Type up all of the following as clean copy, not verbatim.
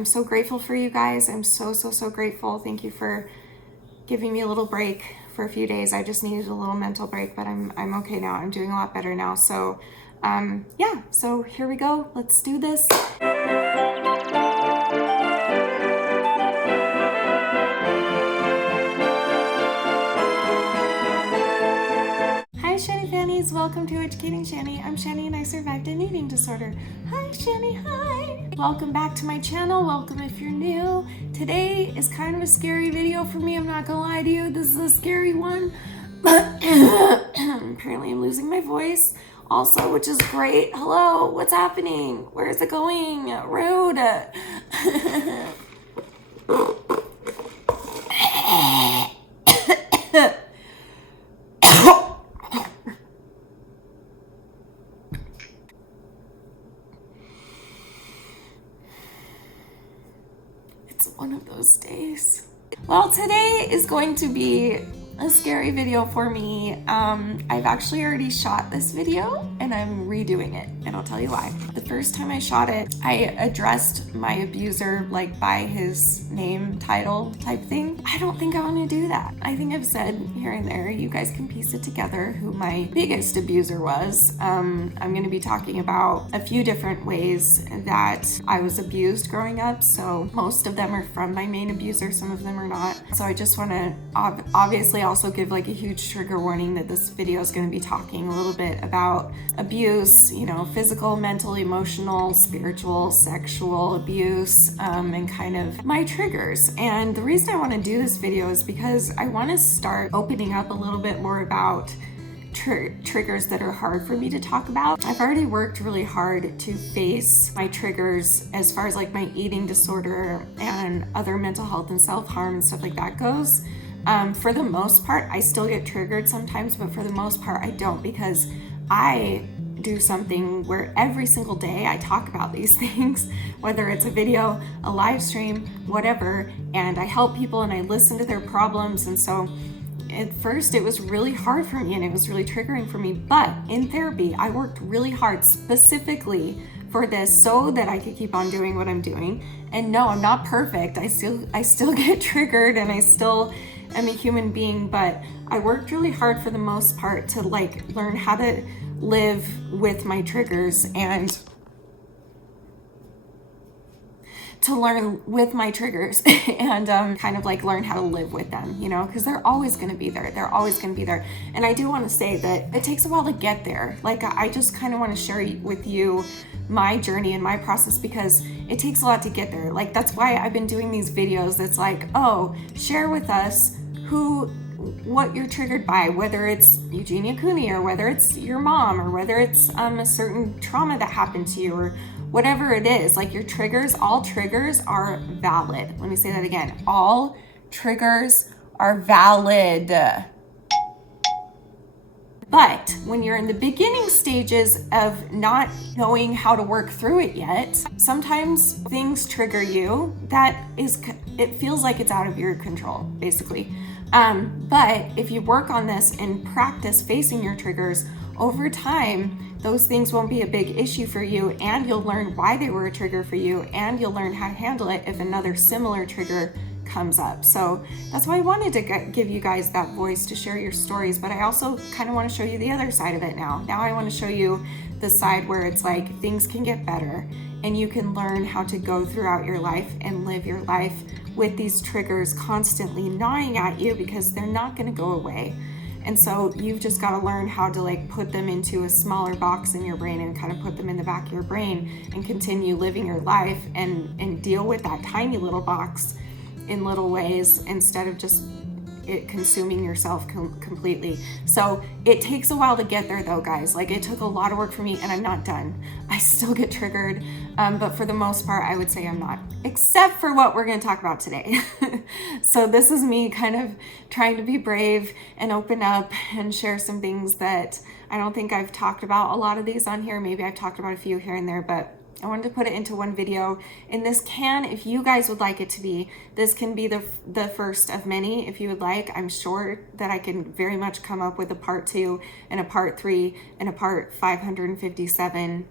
I'm so grateful for you guys. I'm so grateful. Thank you for giving me a little break for a few days. I just needed a little mental break, but I'm okay now. I'm doing a lot better now. So yeah, so here we go. Let's do this. Hi Shani Fannies, welcome to Educating Shani. I'm Shani and I survived an eating disorder. Hi Shani, hi! Welcome back to my channel, welcome if you're new. Today is kind of a scary video for me, I'm not gonna lie to you, this is a scary one. Apparently I'm losing my voice also, which is great. Hello, what's happening? Where is it going? Rude. It's one of those days. Well, today is going to be a scary video for me. I've actually already shot this video and I'm redoing it, and I'll tell you why. The first time I shot it, I addressed my abuser like by his name, title type thing. I don't think I want to do that. I think I've said here and there, you guys can piece it together who my biggest abuser was. I'm going to be talking about a few different ways that I was abused growing up. So most of them are from my main abuser, some of them are not. So I just want to obviously also give like a huge trigger warning that this video is going to be talking a little bit about abuse, you know, physical, mental, emotional, spiritual, sexual abuse, and kind of my triggers. And the reason I want to do this video is because I want to start opening up a little bit more about triggers that are hard for me to talk about. I've already worked really hard to face my triggers as far as like my eating disorder and other mental health and self-harm and stuff like that goes. For the most part, I still get triggered sometimes, but for the most part, I don't, because I do something where every single day I talk about these things, whether it's a video, a live stream, whatever, and I help people and I listen to their problems. And so at first it was really hard for me and it was really triggering for me, but in therapy, I worked really hard specifically for this so that I could keep on doing what I'm doing. And no, I'm not perfect. I still get triggered and I still am a human being, but I worked really hard for the most part to like learn how to live with my triggers and and kind of like learn how to live with them, you know, because they're always going to be there. They're always going to be there. And I do want to say that it takes a while to get there. Like I just kind of want to share with you my journey and my process, because it takes a lot to get there. Like that's why I've been doing these videos that's like, oh, share with us what you're triggered by, whether it's Eugenia Cooney or whether it's your mom or whether it's a certain trauma that happened to you or whatever it is. Like your triggers, all triggers are valid. Let me say that again. All triggers are valid. But when you're in the beginning stages of not knowing how to work through it yet, sometimes things trigger you it feels like it's out of your control, basically. But if you work on this and practice facing your triggers over time, those things won't be a big issue for you, and you'll learn why they were a trigger for you, and you'll learn how to handle it if another similar trigger comes up. So that's why I wanted to give you guys that voice to share your stories, but I also kind of want to show you the other side of it now. Now I want to show you the side where it's like things can get better and you can learn how to go throughout your life and live your life with these triggers constantly gnawing at you, because they're not going to go away. And so you've just got to learn how to like put them into a smaller box in your brain and kind of put them in the back of your brain and continue living your life and deal with that tiny little box in little ways instead of just it consuming yourself completely. So it takes a while to get there though, guys. Like it took a lot of work for me and I'm not done. I still get triggered, but for the most part, I would say I'm not, except for what we're going to talk about today. So this is me kind of trying to be brave and open up and share some things that I don't think I've talked about a lot of these on here. Maybe I've talked about a few here and there, but I wanted to put it into one video, and this can, if you guys would like it to be, this can be the first of many if you would like. I'm sure that I can very much come up with a part 2 and a part 3 and a part 557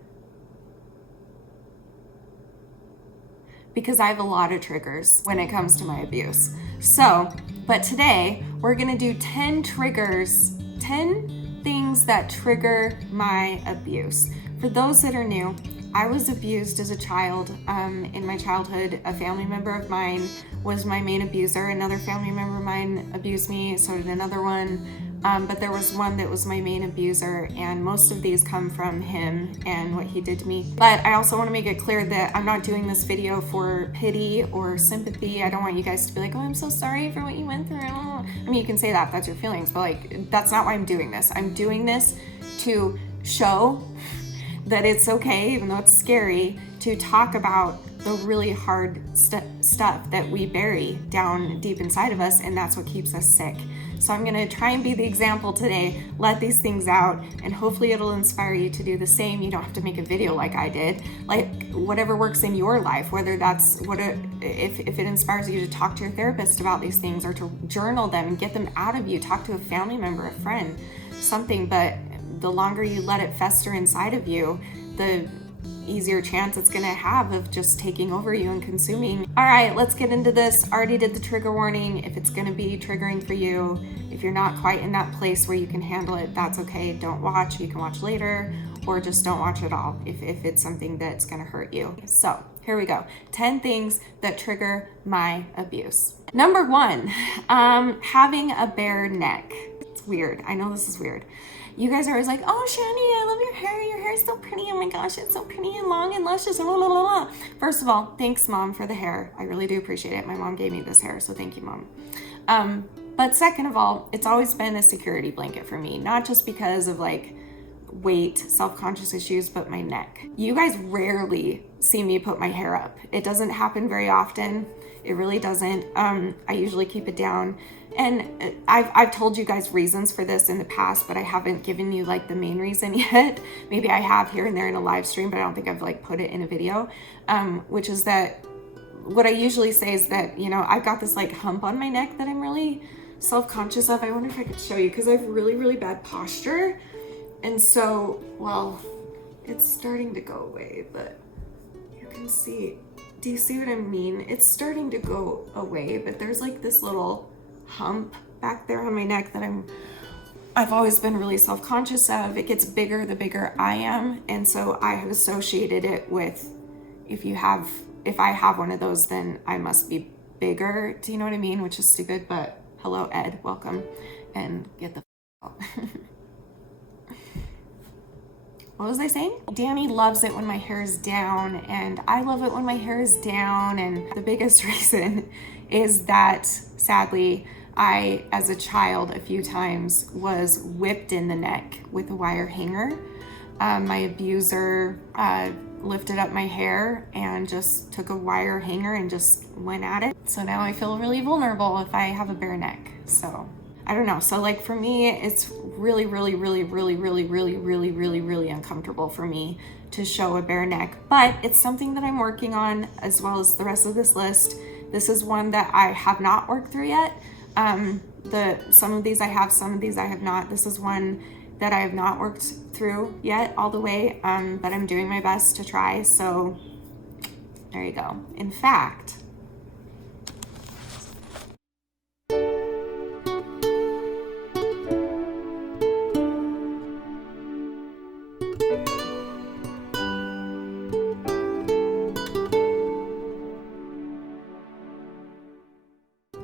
because I have a lot of triggers when it comes to my abuse. So, but today we're gonna do 10 triggers, 10 things that trigger my abuse. For those that are new, I was abused as a child. In my childhood, a family member of mine was my main abuser. Another family member of mine abused me, so did another one. But there was one that was my main abuser, and most of these come from him and what he did to me. But I also want to make it clear that I'm not doing this video for pity or sympathy. I don't want you guys to be like, oh, I'm so sorry for what you went through. I mean, you can say that if that's your feelings, but like, that's not why I'm doing this. I'm doing this to show that it's okay, even though it's scary, to talk about the really hard stuff that we bury down deep inside of us, and that's what keeps us sick. So I'm gonna try and be the example today, let these things out, and hopefully it'll inspire you to do the same. You don't have to make a video like I did. Like, whatever works in your life, whether that's if it inspires you to talk to your therapist about these things, or to journal them and get them out of you, talk to a family member, a friend, something. But the longer you let it fester inside of you, the easier chance it's gonna have of just taking over you and consuming. All right, let's get into this. Already did the trigger warning. If it's gonna be triggering for you, if you're not quite in that place where you can handle it, that's okay. Don't watch. You can watch later, or just don't watch at all if it's something that's gonna hurt you. So here we go. 10 things that trigger my abuse. Number 1, having a bare neck. It's weird. I know this is weird. You guys are always like, oh, Shani, I love your hair. Your hair is so pretty. Oh my gosh, it's so pretty and long and luscious. Blah, blah, blah, blah. First of all, thanks, Mom, for the hair. I really do appreciate it. My mom gave me this hair, so thank you, Mom. But second of all, it's always been a security blanket for me, not just because of like weight, self-conscious issues, but my neck. You guys rarely see me put my hair up. It doesn't happen very often. It really doesn't. I usually keep it down. And I've told you guys reasons for this in the past, but I haven't given you like the main reason yet. Maybe I have here and there in a live stream, but I don't think I've like put it in a video, which is that what I usually say is that, you know, I've got this like hump on my neck that I'm really self-conscious of. I wonder if I could show you, because I have really, really bad posture. And so, well, it's starting to go away, but you can see, do you see what I mean? It's starting to go away, but there's like this little hump back there on my neck that I've always been really self-conscious of. It gets bigger the bigger I am, and so I have associated it with, if I have one of those, then I must be bigger. Do you know what I mean? Which is stupid, but hello, Ed, welcome, and get the out. What was I saying? Danny loves it when my hair is down, and I love it when my hair is down, and the biggest reason is that, sadly, I, as a child, a few times was whipped in the neck with a wire hanger. My abuser lifted up my hair and just took a wire hanger and just went at it. So now I feel really vulnerable if I have a bare neck. So I don't know. So like for me, it's really, really, really, really, really, really, really, really, really uncomfortable for me to show a bare neck. But it's something that I'm working on, as well as the rest of this list. This is one that I have not worked through yet. Some of these I have, some of these I have not. This is one that I have not worked through yet all the way, but I'm doing my best to try. So there you go. In fact,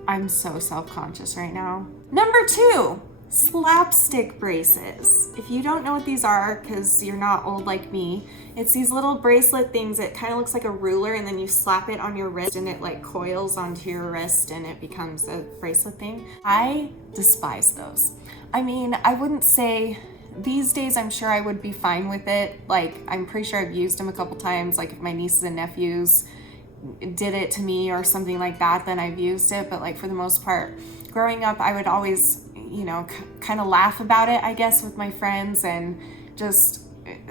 I'm so self-conscious right now. Number 2, slapstick braces. If you don't know what these are, because you're not old like me, it's these little bracelet things that kind of looks like a ruler, and then you slap it on your wrist and it like coils onto your wrist and it becomes a bracelet thing. I despise those. I mean, I wouldn't say, these days I'm sure I would be fine with it. Like, I'm pretty sure I've used them a couple times. Like if my nieces and nephews did it to me or something like that, then I've used it. But like for the most part, growing up, I would always, you know, kind of laugh about it, I guess, with my friends, and just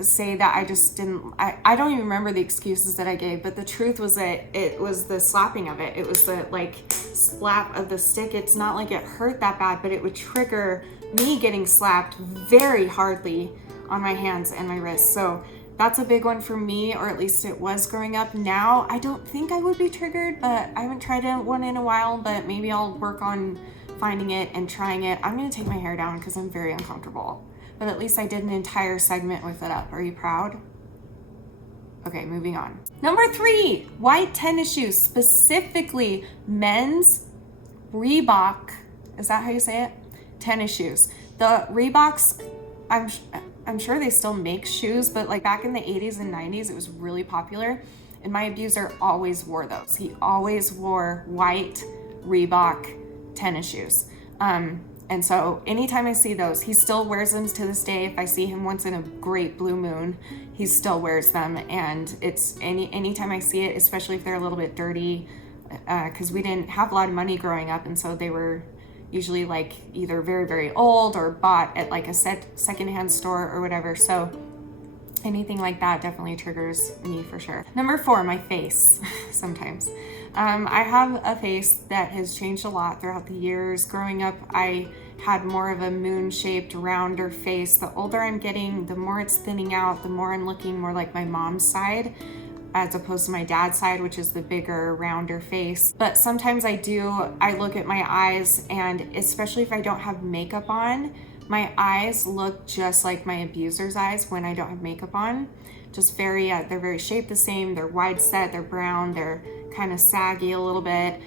say that I just didn't, I don't even remember the excuses that I gave, but the truth was that it was the slapping of it. It was the like slap of the stick. It's not like it hurt that bad, but it would trigger me getting slapped very hardly on my hands and my wrists. So that's a big one for me, or at least it was growing up. Now, I don't think I would be triggered, but I haven't tried one in a while, but maybe I'll work on finding it and trying it. I'm gonna take my hair down because I'm very uncomfortable, but at least I did an entire segment with it up. Are you proud? Okay, moving on. Number 3, white tennis shoes, specifically men's Reebok. Is that how you say it? Tennis shoes. The Reeboks, I'm sure they still make shoes, but like back in the 80s and 90s, it was really popular. And my abuser always wore those. He always wore white Reebok tennis shoes. And so anytime I see those, he still wears them to this day. If I see him once in a great blue moon, he still wears them. And it's anytime I see it, especially if they're a little bit dirty, because we didn't have a lot of money growing up. And so they were usually like either very, very old or bought at like a secondhand store or whatever. So anything like that definitely triggers me for sure. Number 4, my face. Sometimes. I have a face that has changed a lot throughout the years. Growing up, I had more of a moon-shaped, rounder face. The older I'm getting, the more it's thinning out, the more I'm looking more like my mom's side, as opposed to my dad's side, which is the bigger, rounder face. But sometimes I look at my eyes, and especially if I don't have makeup on, my eyes look just like my abuser's eyes when I don't have makeup on. Just they're very shaped the same, they're wide set, they're brown, they're kind of saggy a little bit.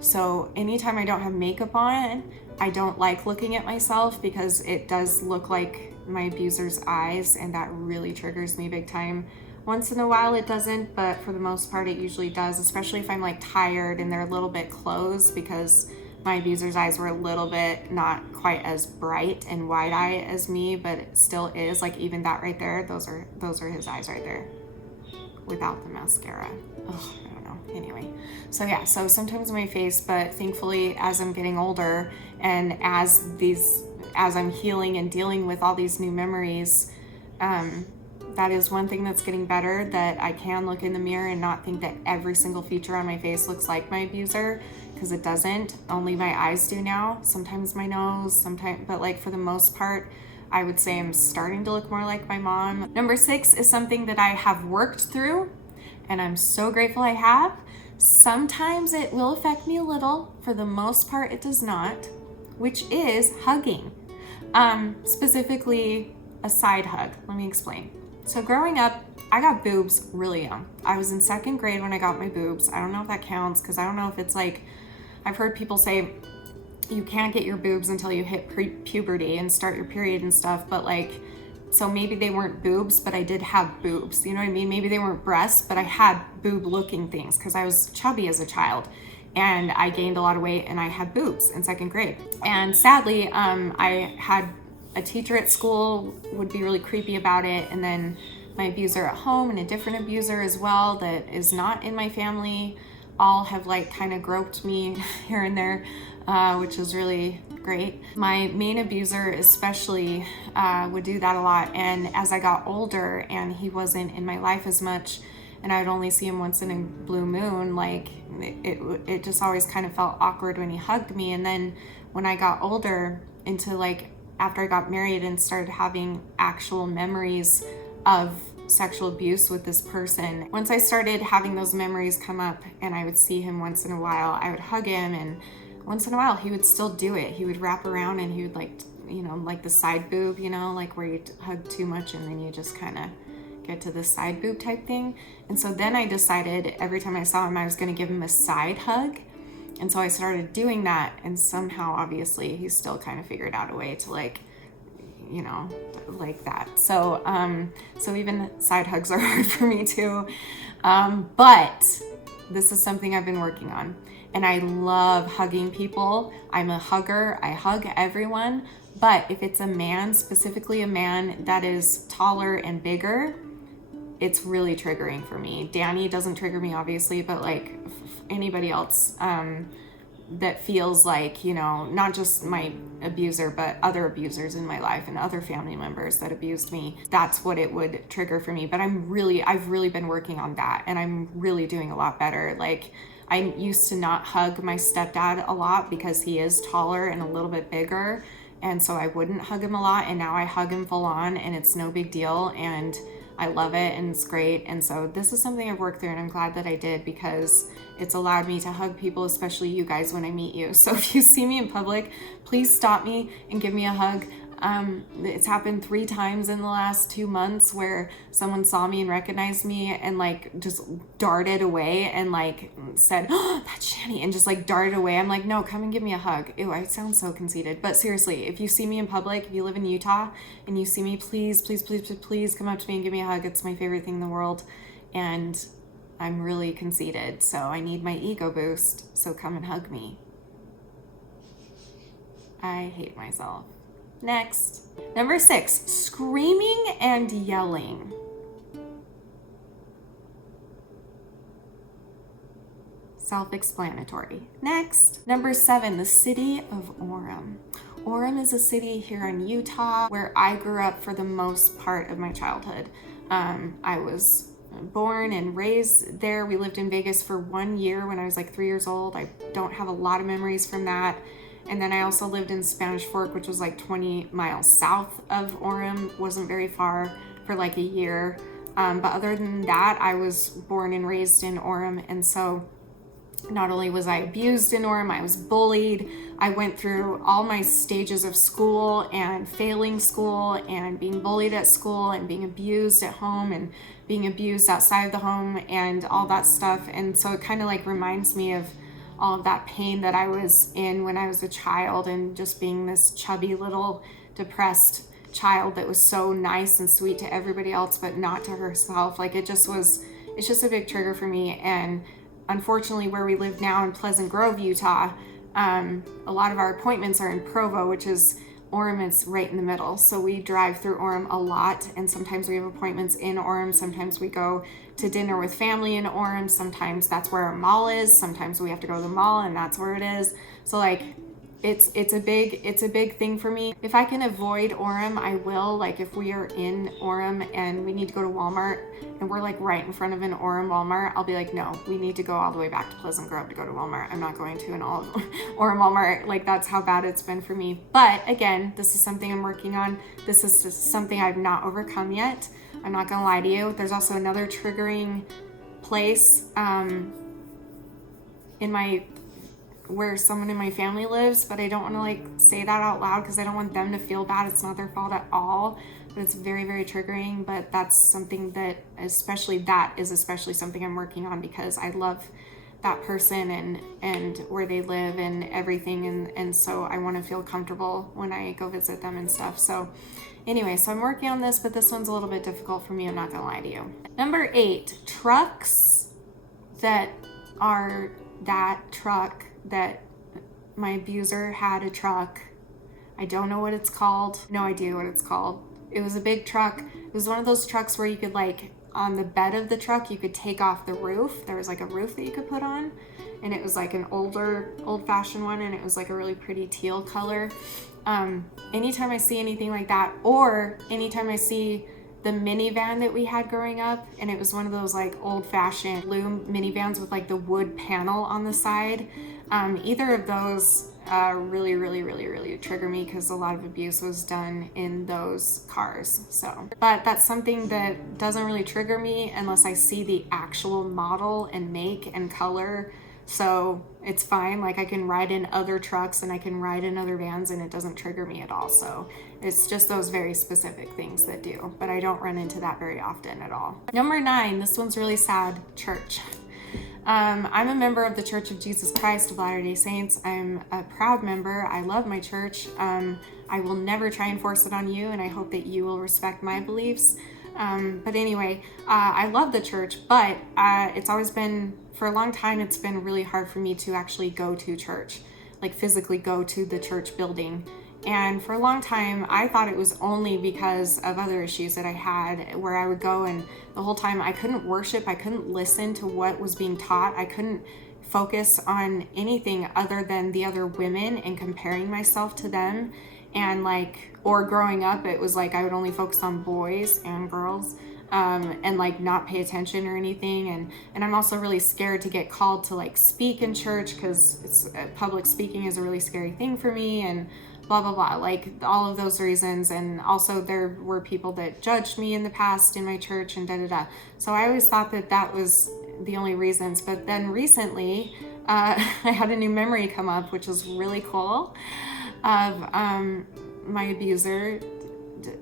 So anytime I don't have makeup on, I don't like looking at myself because it does look like my abuser's eyes, and that really triggers me big time. Once in a while it doesn't, but for the most part it usually does, especially if I'm like tired and they're a little bit closed, because my abuser's eyes were a little bit not quite as bright and wide-eyed as me, but it still is. Like even that right there, those are his eyes right there without the mascara. Ugh, I don't know. Anyway, so yeah, so sometimes my face, but thankfully as I'm getting older and as I'm healing and dealing with all these new memories, that is one thing that's getting better, that I can look in the mirror and not think that every single feature on my face looks like my abuser, because it doesn't. Only my eyes do now. Sometimes my nose, but like for the most part, I would say I'm starting to look more like my mom. Number 6 is something that I have worked through, and I'm so grateful I have. Sometimes it will affect me a little. For the most part, it does not, which is hugging. Specifically a side hug. Let me explain. So growing up, I got boobs really young. I was in 2nd grade when I got my boobs. I don't know if that counts, because I don't know if it's like, I've heard people say you can't get your boobs until you hit puberty and start your period and stuff, but like, so maybe they weren't boobs, but I did have boobs. You know what I mean? Maybe they weren't breasts, but I had boob looking things because I was chubby as a child. And I gained a lot of weight and I had boobs in 2nd grade. And sadly, I had a teacher at school would be really creepy about it, and then my abuser at home and a different abuser as well that is not in my family all have like kind of groped me here and there, which is really great. My main abuser especially would do that a lot, and as I got older and he wasn't in my life as much and I would only see him once in a blue moon, like it just always kind of felt awkward when he hugged me. And then when I got older, into like after I got married and started having actual memories of sexual abuse with this person, once I started having those memories come up and I would see him once in a while, I would hug him, and once in a while he would still do it. He would wrap around and he would like, you know, like the side boob, you know, like where you hug too much and then you just kind of get to the side boob type thing. And so then I decided every time I saw him I was going to give him a side hug. And so I started doing that, and somehow obviously he still kind of figured out a way to like, you know, like that. So so even side hugs are hard for me too. But this is something I've been working on, and I love hugging people. I'm a hugger. I hug everyone. But if it's a man, specifically a man that is taller and bigger, it's really triggering for me. Danny doesn't trigger me obviously, but like anybody else that feels like, you know, not just my abuser, but other abusers in my life and other family members that abused me, that's what it would trigger for me. But I've really been working on that, and I'm really doing a lot better. Like I used to not hug my stepdad a lot because he is taller and a little bit bigger, and so I wouldn't hug him a lot, and now I hug him full on and it's no big deal. And I love it and it's great. And so this is something I've worked through, and I'm glad that I did, because it's allowed me to hug people, especially you guys, when I meet you. So if you see me in public, please stop me and give me a hug. It's happened 3 times in the last 2 months where someone saw me and recognized me and like just darted away and like said, "Oh, that's Shani," and just like darted away. I'm like, no, come and give me a hug. Ew, I sound so conceited. But seriously, if you see me in public, if you live in Utah and you see me, please, please, please, please, please come up to me and give me a hug. It's my favorite thing in the world. And I'm really conceited, so I need my ego boost. So come and hug me. I hate myself. Next. Number 6, screaming and yelling. Self-explanatory. Next. Number 7, the city of Orem. Orem is a city here in Utah where I grew up for the most part of my childhood. I was born and raised there. We lived in Vegas for 1 year when I was like 3 years old. I don't have a lot of memories from that. And then I also lived in Spanish Fork, which was like 20 miles south of Orem. Wasn't very far, for like a year. But other than that, I was born and raised in Orem. And so not only was I abused in Orem, I was bullied. I went through all my stages of school and failing school and being bullied at school and being abused at home and being abused outside the home and all that stuff. And so it kind of like reminds me of all of that pain that I was in when I was a child, and just being this chubby little depressed child that was so nice and sweet to everybody else but not to herself. Like it's just a big trigger for me. And unfortunately, where we live now in Pleasant Grove, Utah, a lot of our appointments are in Provo, which is Orem. Is right in the middle. So we drive through Orem a lot, and sometimes we have appointments in Orem. Sometimes we go to dinner with family in Orem. Sometimes that's where our mall is. Sometimes we have to go to the mall and that's where it is. So like it's a big thing for me. If I can avoid Orem, I will. Like if we are in Orem and we need to go to Walmart and we're like right in front of an Orem Walmart, I'll be like, no, we need to go all the way back to Pleasant Grove to go to Walmart. I'm not going to an all Orem Walmart. Like that's how bad it's been for me. But again, this is something I'm working on. This is just something I've not overcome yet. I'm not gonna lie to you. There's also another triggering place where someone in my family lives, but I don't want to like say that out loud because I don't want them to feel bad. It's not their fault at all, but it's very, very triggering. But that's something that is especially something I'm working on, because I love that person and where they live and everything, and so I want to feel comfortable when I go visit them and stuff. So anyway, so I'm working on this, but this one's a little bit difficult for me, I'm not gonna lie to you. Number 8, trucks that are that truck that my abuser had a truck. I don't know what it's called. No idea what it's called. It was a big truck. It was one of those trucks where you could like, on the bed of the truck, you could take off the roof. There was like a roof that you could put on, and it was like an old-fashioned one, and it was like a really pretty teal color. Anytime I see anything like that, or anytime I see the minivan that we had growing up, and it was one of those like old-fashioned blue minivans with like the wood panel on the side, either of those really trigger me, because a lot of abuse was done in those cars. So, but that's something that doesn't really trigger me unless I see the actual model and make and color. So it's fine. Like I can ride in other trucks and I can ride in other vans and it doesn't trigger me at all. So it's just those very specific things that do, but I don't run into that very often at all. Number 9, this one's really sad, church. I'm a member of the Church of Jesus Christ of Latter-day Saints. I'm a proud member. I love my church. I will never try and force it on you, and I hope that you will respect my beliefs. But anyway, I love the church, but it's always been, for a long time, it's been really hard for me to actually go to church, like physically go to the church building. And for a long time, I thought it was only because of other issues that I had, where I would go and the whole time I couldn't worship, I couldn't listen to what was being taught, I couldn't focus on anything other than the other women and comparing myself to them. And like, or growing up, it was like I would only focus on boys and girls, and like not pay attention or anything. And I'm also really scared to get called to like speak in church, because it's public speaking is a really scary thing for me, and blah, blah, blah, like all of those reasons. And also there were people that judged me in the past in my church and da, da, da. So I always thought that that was the only reasons. But then recently, I had a new memory come up, which is really cool, of my abuser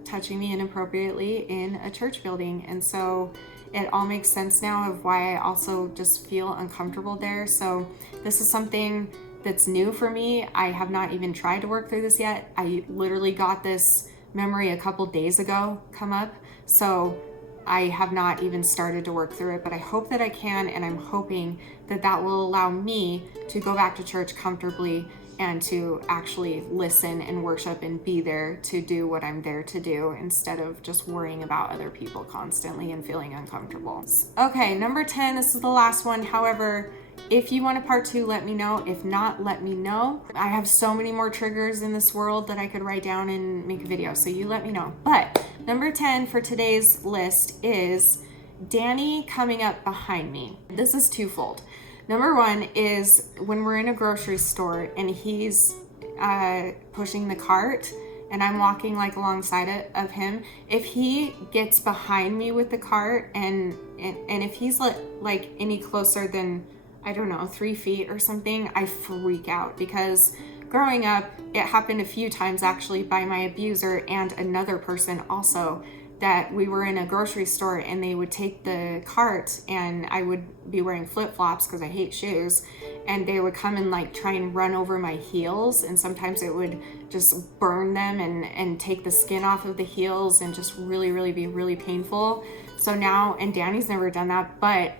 touching me inappropriately in a church building. And so it all makes sense now of why I also just feel uncomfortable there. So this is something that's new for me. I have not even tried to work through this yet. I literally got this memory a couple days ago come up. So I have not even started to work through it, but I hope that I can, and I'm hoping that that will allow me to go back to church comfortably and to actually listen and worship and be there to do what I'm there to do instead of just worrying about other people constantly and feeling uncomfortable. Okay, number 10, this is the last one. However, if you want a part 2, let me know. If not, let me know. I have so many more triggers in this world that I could write down and make a video, so you let me know. But number 10 for today's list is Danny coming up behind me. This is twofold. Number 1 is when we're in a grocery store and he's pushing the cart and I'm walking like alongside it of him. If he gets behind me with the cart and if he's like any closer than, I don't know, 3 feet or something, I freak out, because growing up, it happened a few times actually by my abuser and another person also, that we were in a grocery store and they would take the cart and I would be wearing flip-flops because I hate shoes, and they would come and like try and run over my heels, and sometimes it would just burn them and take the skin off of the heels and just really be really painful. So now, and Danny's never done that, but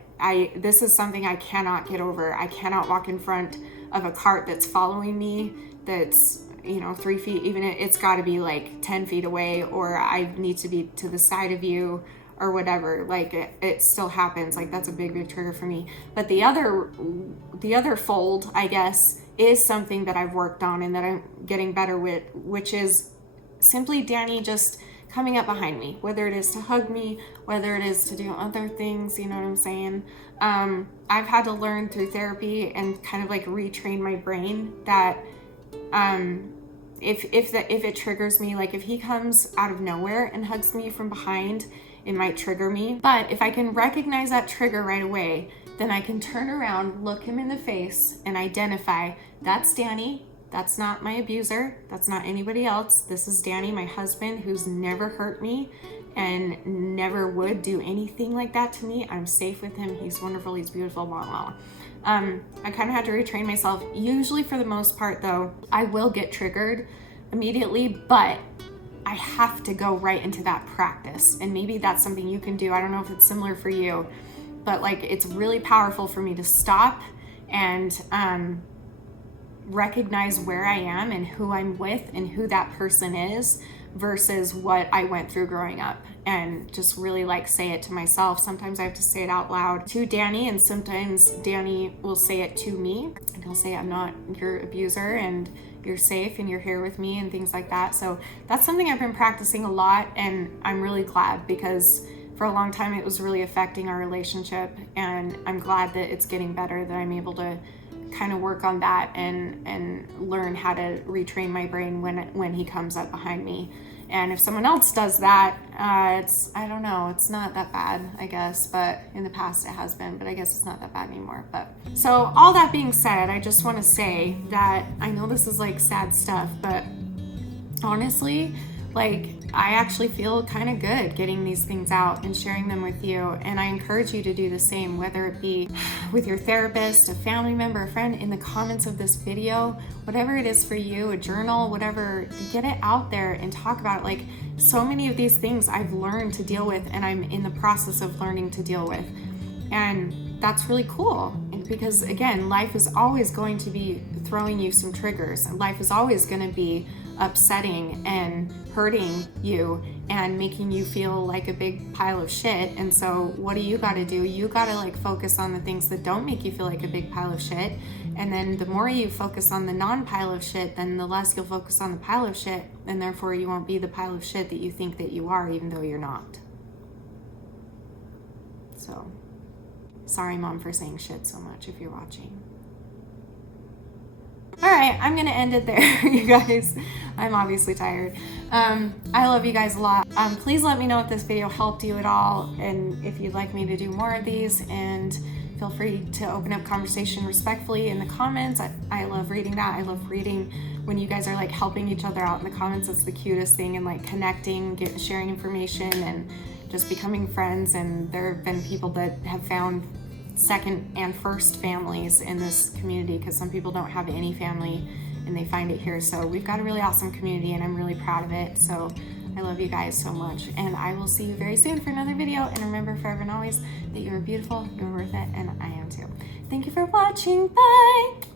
this is something I cannot get over. I cannot walk in front of a cart that's following me, that's 3 feet, even it's got to be like 10 feet away, or I need to be to the side of you or whatever. Like it still happens. Like that's a big trigger for me. But the other fold, I guess, is something that I've worked on and that I'm getting better with, which is simply Danny just coming up behind me, whether it is to hug me, whether it is to do other things, you know what I'm saying? I've had to learn through therapy and kind of like retrain my brain that if it triggers me, like if he comes out of nowhere and hugs me from behind, it might trigger me. But if I can recognize that trigger right away, then I can turn around, look him in the face, and identify, that's Danny. That's not my abuser. That's not anybody else. This is Danny, my husband, who's never hurt me and never would do anything like that to me. I'm safe with him. He's wonderful. He's beautiful, blah, blah, blah. I kind of had to retrain myself. Usually for the most part though, I will get triggered immediately, but I have to go right into that practice. And maybe that's something you can do. I don't know if it's similar for you, but like it's really powerful for me to stop and recognize where I am and who I'm with and who that person is versus what I went through growing up, and just really like say it to myself. Sometimes I have to say it out loud to Danny, and sometimes Danny will say it to me and he'll say, I'm not your abuser and you're safe and you're here with me and things like that. So that's something I've been practicing a lot, and I'm really glad, because for a long time it was really affecting our relationship, and I'm glad that it's getting better, that I'm able to kind of work on that and learn how to retrain my brain when he comes up behind me. And if someone else does that, I don't know, it's not that bad, I guess, but in the past it has been, but I guess it's not that bad anymore. But so all that being said, I just want to say that I know this is like sad stuff, but honestly, like I actually feel kind of good getting these things out and sharing them with you. And I encourage you to do the same, whether it be with your therapist, a family member, a friend, in the comments of this video, whatever it is for you, a journal, whatever, get it out there and talk about it. Like so many of these things I've learned to deal with, and I'm in the process of learning to deal with. And that's really cool, because again, life is always going to be throwing you some triggers, and life is always going to be upsetting and hurting you and making you feel like a big pile of shit. And so what do? You got to like focus on the things that don't make you feel like a big pile of shit. And then the more you focus on the non-pile of shit, then the less you'll focus on the pile of shit, and therefore you won't be the pile of shit that you think that you are, even though you're not. So sorry, Mom, for saying shit so much if you're watching. All right, I'm gonna end it there, you guys. I'm obviously tired. I love you guys a lot. Please let me know if this video helped you at all, and if you'd like me to do more of these, and feel free to open up conversation respectfully in the comments. I love reading that. I love reading when you guys are like helping each other out in the comments. It's the cutest thing, and like connecting, sharing information, and just becoming friends. And there have been people that have found second and first families in this community, because some people don't have any family and they find it here. So we've got a really awesome community, and I'm really proud of it. So I love you guys so much, and I will see you very soon for another video. And remember forever and always that you are beautiful, you're worth it, and I am too. Thank you for watching. Bye.